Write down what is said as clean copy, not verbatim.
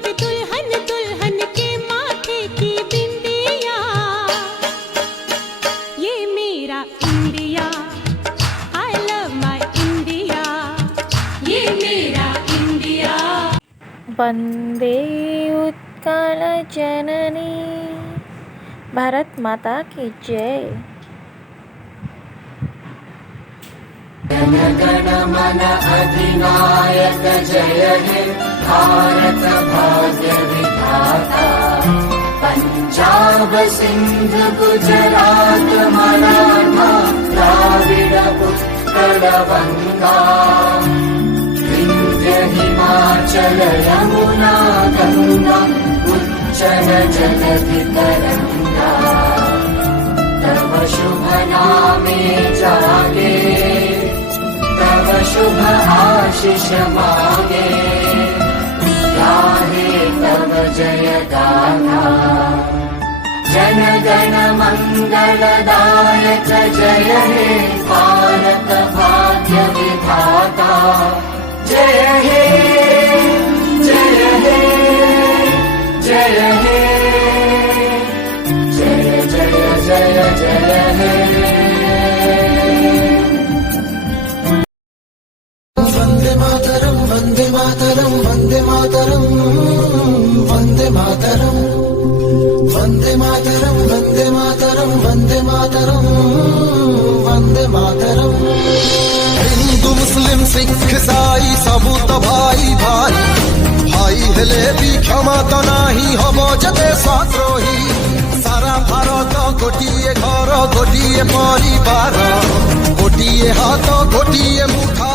एक दुल्हन दुल्हन के माथे की बिंदिया, ये मेरा India, I love my India, ये मेरा इंडिया। वंदे उत्कल जननी, भारत माता की जय। जन गण मन अधिनायक जय हे भारत भाग्य विधाता। पंजाब सिंध गुजरात मराठा द्राविड उत्कल गंगा, विंध्य हिमाचल यमुना गंगा उच्चल जलधि तरंगा। तव शुभ नामे जागे, तव शुभ आशीष मांगे, गाहे तव जय गाथा। जन गण मंगलदायक जय हे भारत भाग्य विधाता। जय हे जय हे जय हे, जय जय जय जय हे। वंदे मातरम वंदे मातरम वंदे मातरम वंदे मातरम वंदे मातरम वंदे मातरम वंदे मातरम वंदे मातरम। हिंदू मुस्लिम सिख ईसाई सबू तो भाई भाई, भाई हेले भी क्षमा तो नाही हब जते सद्रोही। सारा भारत गोटिए घर गोटिए परिवार, गोटिए हाथ गोटिए मुठा।